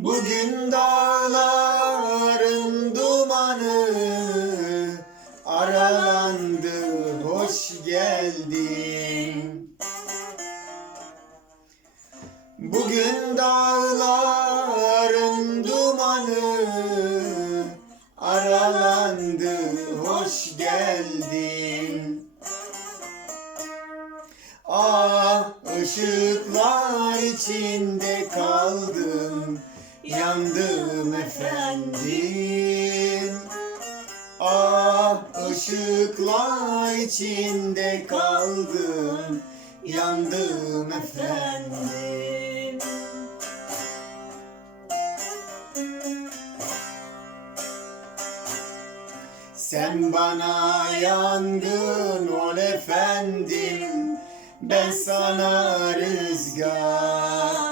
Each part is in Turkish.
Bugün dağların dumanı aralandı hoş geldin. Bugün dağların dumanı aralandı hoş geldin. Ah ışıklar içinde kaldım Yandım efendim. Ah ışıklar içinde kaldım. Yandım efendim. Sen bana yangın ol efendim. Ben sana rüzgar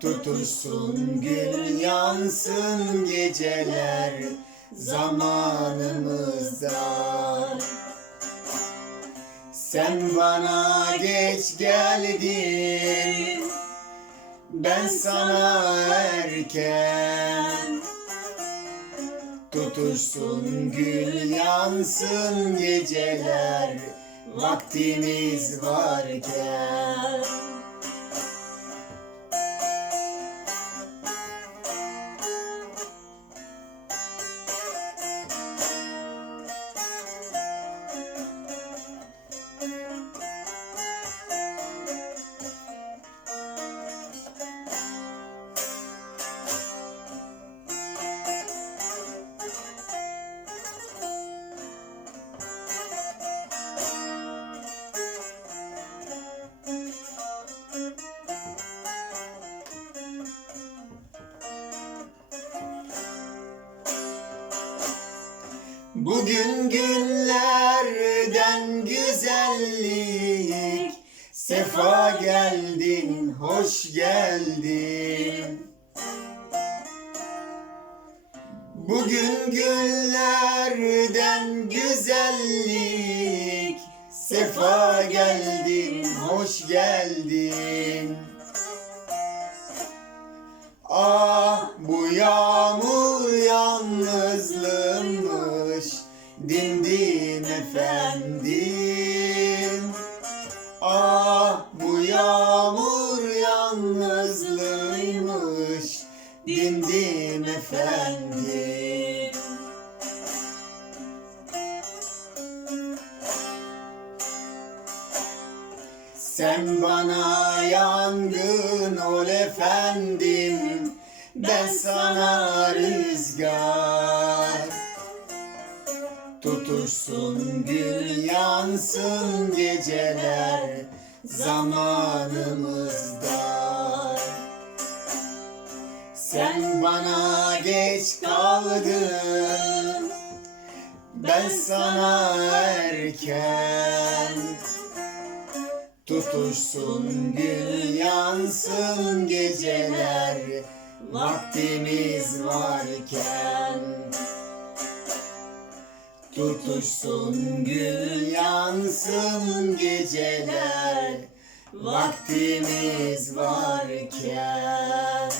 Tutuşsun gül yansın geceler. Zamanımızda. Sen bana geç geldin. Ben sana erken. Tutuşsun gül yansın geceler. Vaktimiz varken Bugün günlerden güzellik. Sefa geldin, hoş geldin. Bugün günlerden güzellik. Sefa geldin, hoş geldin. Ah bu yağmur efendim Ah bu yağmur yalnızlığıymış. Dindim efendim. Sen bana yangın ol efendim. Ben sana rüzgar Tutuşsun gül yansın geceler Zamanımızda. Sen bana geç kaldın Ben sana erken. Tutuşsun gül yansın geceler Vaktimiz varken Tutuşsun gül yansın geceler Vaktimiz varken